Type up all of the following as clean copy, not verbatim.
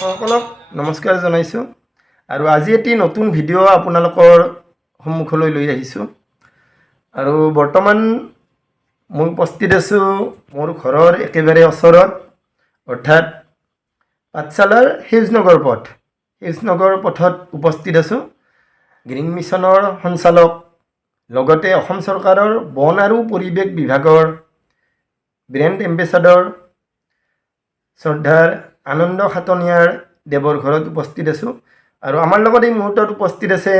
সকলক নমস্কাৰ জনাইছোঁ আৰু আজি এটি নতুন ভিডিঅ' আপোনালোকৰ সন্মুখলৈ লৈ আহিছোঁ আৰু বৰ্তমান মই উপস্থিত আছোঁ মোৰ ঘৰৰ একেবাৰে ওচৰত অৰ্থাৎ পাঠশালাৰ সেউজনগৰ পথত উপস্থিত আছোঁ। গ্ৰীণ মিছনৰ সঞ্চালক লগতে অসম চৰকাৰৰ বন আৰু পৰিৱেশ বিভাগৰ ব্ৰেণ্ড এম্বেচাডৰ শ্ৰদ্ধাৰ আনন্দ খাটনিয়াৰ দেৱৰ ঘৰত উপস্থিত আছোঁ আৰু আমাৰ লগত এই মুহূৰ্তত উপস্থিত আছে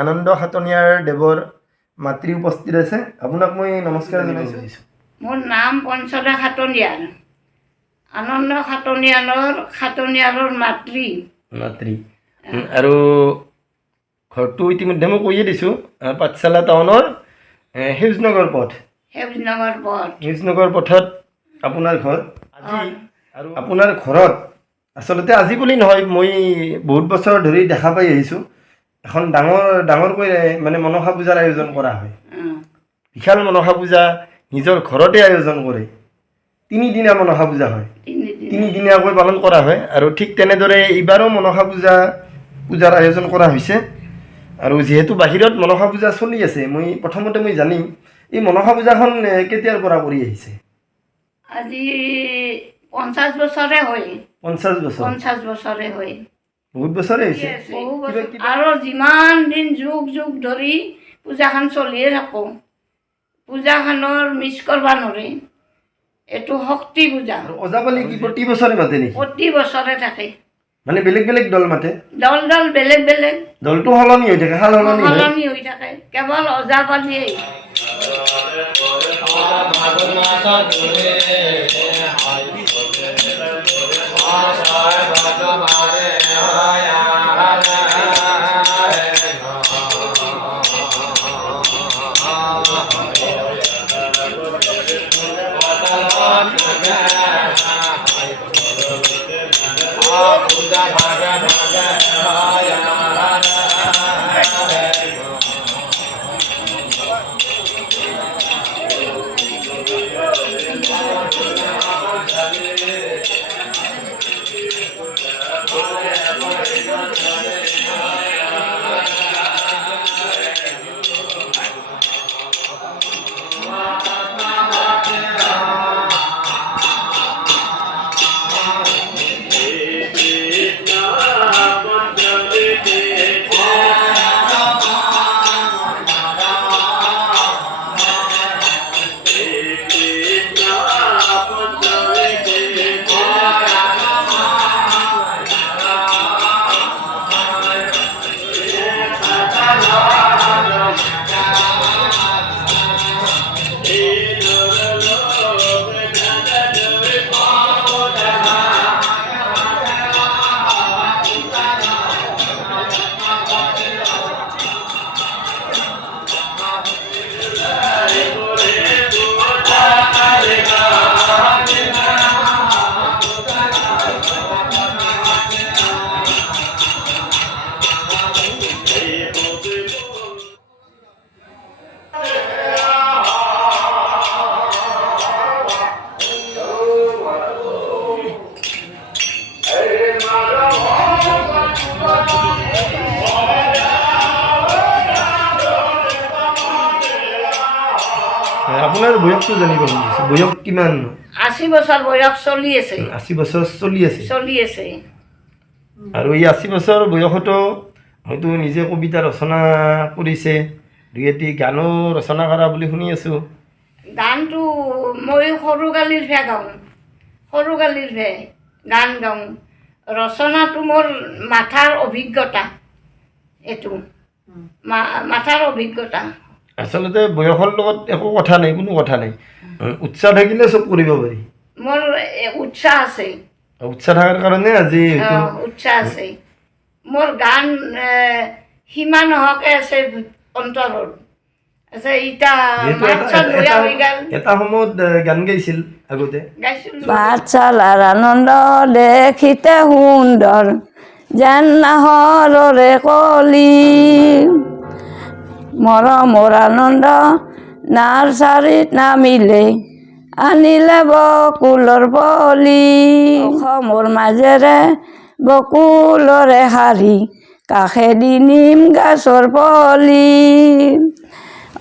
আনন্দ খাটনিয়াৰ দেৱৰ মাতৃ উপস্থিত আছে। আপোনাক মই নমস্কাৰ জনাইছোঁ। মোৰ নাম পঞ্চদা খাটনিয়াৰ, আনন্দ খাটনিয়াৰৰ মাতৃ আৰু ঘৰটো ইতিমধ্যে মই কৈয়ে দিছোঁ, পাঠশালা টাউনৰ সেউজনগৰ পথত আপোনাৰ ঘৰ। আজি আৰু আপোনাৰ ঘৰত আচলতে আজি বুলি নহয়, মই বহুত বছৰ ধৰি দেখা পাই আহিছোঁ এখন ডাঙৰকৈ মানে মনসা পূজাৰ আয়োজন কৰা হয়। বিশাল মনসা পূজা নিজৰ ঘৰতে আয়োজন কৰে। তিনিদিনীয়া মনসা পূজা হয়, তিনিদিনীয়াকৈ পালন কৰা হয় আৰু ঠিক তেনেদৰে এইবাৰো মনসা পূজাৰ আয়োজন কৰা হৈছে। আৰু যিহেতু বাহিৰত মনসা পূজা চলি আছে, প্ৰথমতে মই জানিম এই মনসা পূজাখন কেতিয়াৰ পৰা কৰি আহিছে? আজি 50 বছৰে হয়। 50 বছৰে হয়। বহুত বছৰে হৈছে আৰু যিমান দিন যুগ ধৰি পূজাখন চলিয়ে থাকোঁ। পূজাখনৰ মিছ কৰিব নোৱাৰে। এইটো শক্তি পূজা। ওজাপালি কি প্ৰতি বছৰে মাতে নেকি? প্ৰতি বছৰে থাকে। মানে বেলেগ দল মাতে? দল বেলেগ দলটো সলনি হৈ থাকে, সলনি হৈ থাকে, কেৱল ওজাপালিয়েই। আপোনাৰ বয়সটো জানিব খুজিছোঁ, বয়স কিমান? 80 বছৰ বয়স চলি আছে। 80 বছৰ চলি আছে। আৰু এই 80 বছৰ বয়সতো হয়তো নিজে কবিতা ৰচনা কৰিছে, দুই এটি গানো ৰচনা কৰা বুলি শুনি আছোঁ। গানটো মই সৰুকালিৰ গান গাওঁ। ৰচনাটো মোৰ মাথাৰ অভিজ্ঞতা। এইটো মাথাৰ অভিজ্ঞতা। আচলতে বয়সৰ লগত একো কথা নাই, কোনো কথা নাই। উৎসাহ থাকিলে চব কৰিব পাৰি। মোৰ উৎসাহ আছে। উৎসাহ থকাৰ কাৰণে আজি উৎসাহ আছে। মোৰ গান সীমা নোহোৱাকৈ আছে অন্তৰত। এটা সময়ত গান গাইছিল আগতে। পাঠশালাৰ আনন্দ দেখিতে সুন্দৰ যেন নাহৰৰে কলি, মৰমৰ আনন্দ নাৰ্চাৰীত নামিলে আনিলে বকুলৰ বলি। অসমৰ মাজেৰে বকুলৰে শাৰী কাষেদি নিম গাছৰ পলি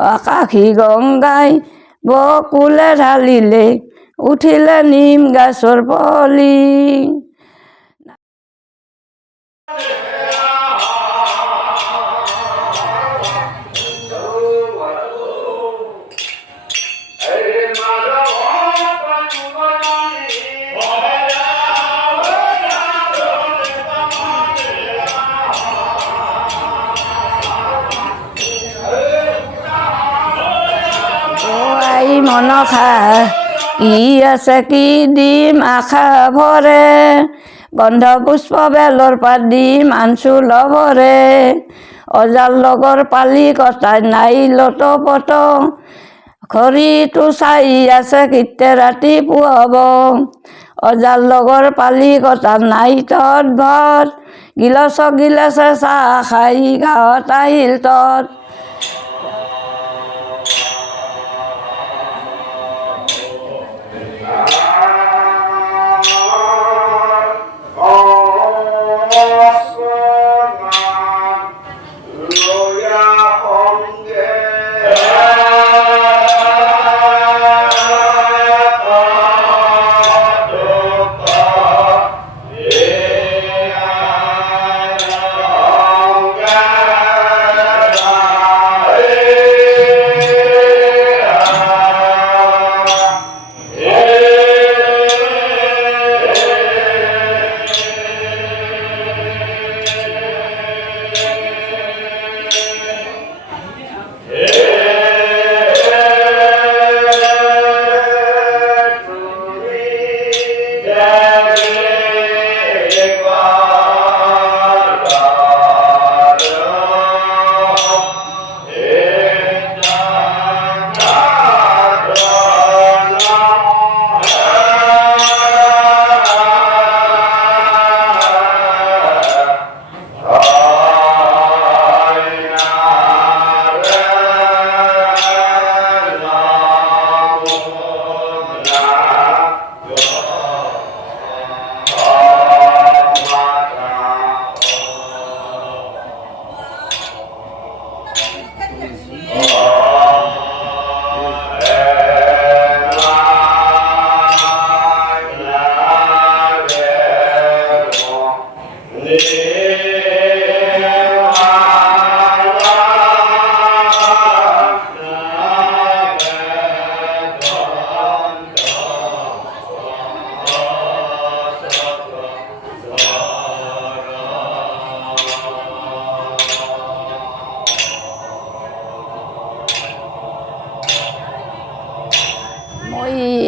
আকাশী গংগাই বকুলে ঢালিলে উঠিলে নিম গাছৰ পলি আই মনসা কি আছে কি দিম আশা ভৰে গন্ধ পুষ্প বেলৰ পাত দিম আনচু লভৰে অজাৰ লগৰ পালি কটাই নাই লত পত ঘড়ীটো চাই আছে কেতিয়া ৰাতি পুৱাব অজাৰ লগৰ পালি কটা নাই তত ভৰ গিলাচে চাহ খাই গাঁৱত আহিল তত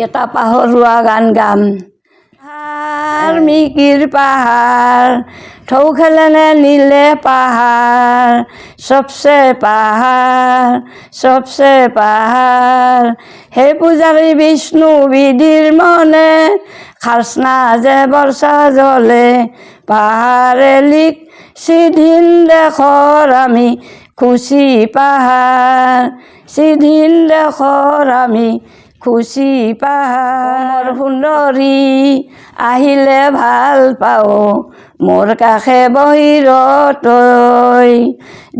এটা পাহৰুৱা গান গাম মিকিৰ পাহাৰ ঢৌ খেলেনে নীলে পাহাৰ চবচে পাহাৰ হে পূজাৰী বিষ্ণু বিধিৰ মনে খাজনা যে বৰ্ষা জ্বলে পাহাৰে লিখ সিধিন দেশৰ আমি খুচি পাহাৰ সিধিন দেশৰ আমি খুচি পাহাৰ সুন্দৰী আহিলে ভাল পাওঁ মোৰ কাষে বহিৰতৈ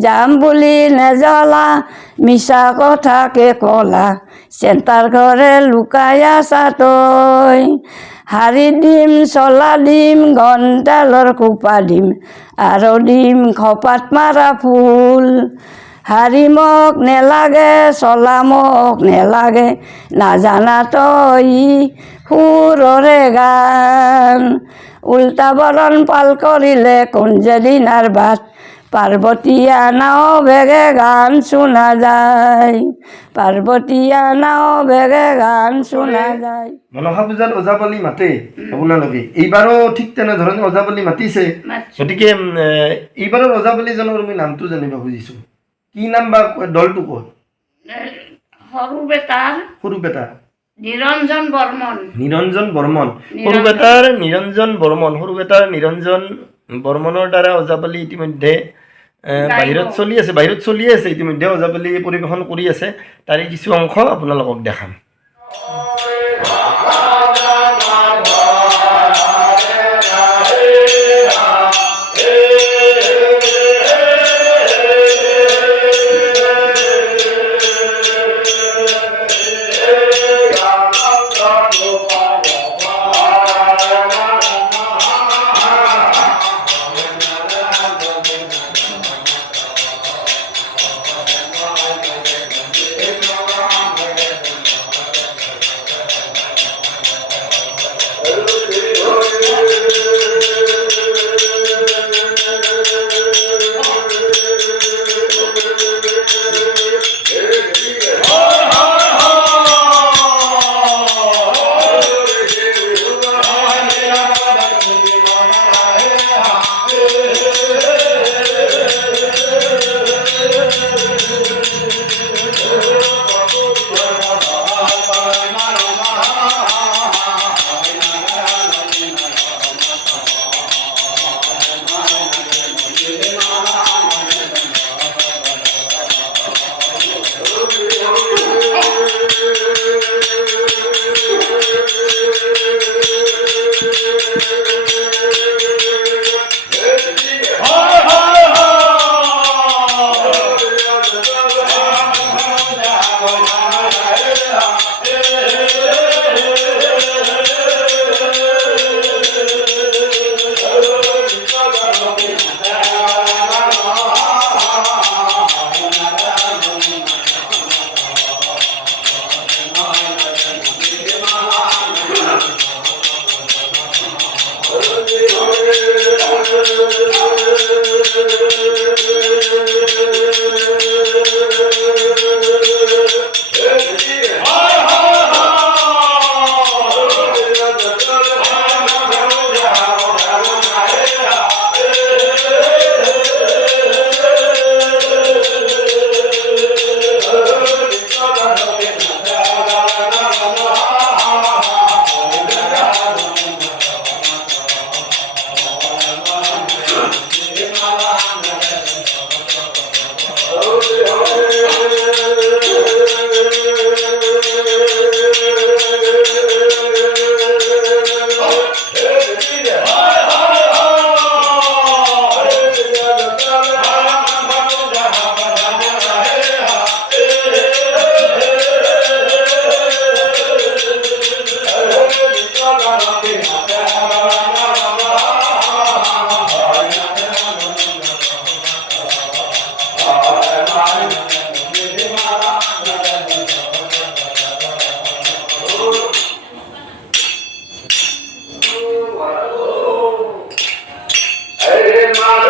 যাম বুলি নেজলা মিছা কথাকে কলা চেণ্টাৰ ঘৰে লুকাই আছা তই শাৰী দিম চলা দিম গণ্ডালৰ কোপা দিম আৰু দিম খপাত মাৰা ফুল শাৰী মোক নেলাগে চলা মোক নেলাগে নাজানা তই সুৰৰে গান উল্টা বৰণ পাল কৰিলে কুঞ্জদিনাৰ বাট পাৰ্বতীয়া নাও বেগে গান শুনা যায় পাৰ্বতীয়া নাও বেগে গান শুনা যায় মনসা পূজাত ওজাপালি মাতে আপোনালোকে এইবাৰো ঠিক তেনেধৰণে ওজাপালি মাতিছে গতিকে এইবাৰৰ ওজাপালিজনৰ মই নামটো জানিব খুজিছোঁ কি নাম বা দলটো ক'ত সৰু বেটাৰ নিৰঞ্জন বৰ্মন সৰু বেটাৰ নিৰঞ্জন বৰ্মনৰ দ্বাৰা ওজাপালি ইতিমধ্যে বাহিৰত চলি আছে ইতিমধ্যে ওজাপালি পৰিৱেশন কৰি আছে তাৰে কিছু অংশ আপোনালোকক দেখাম Hare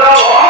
ৰব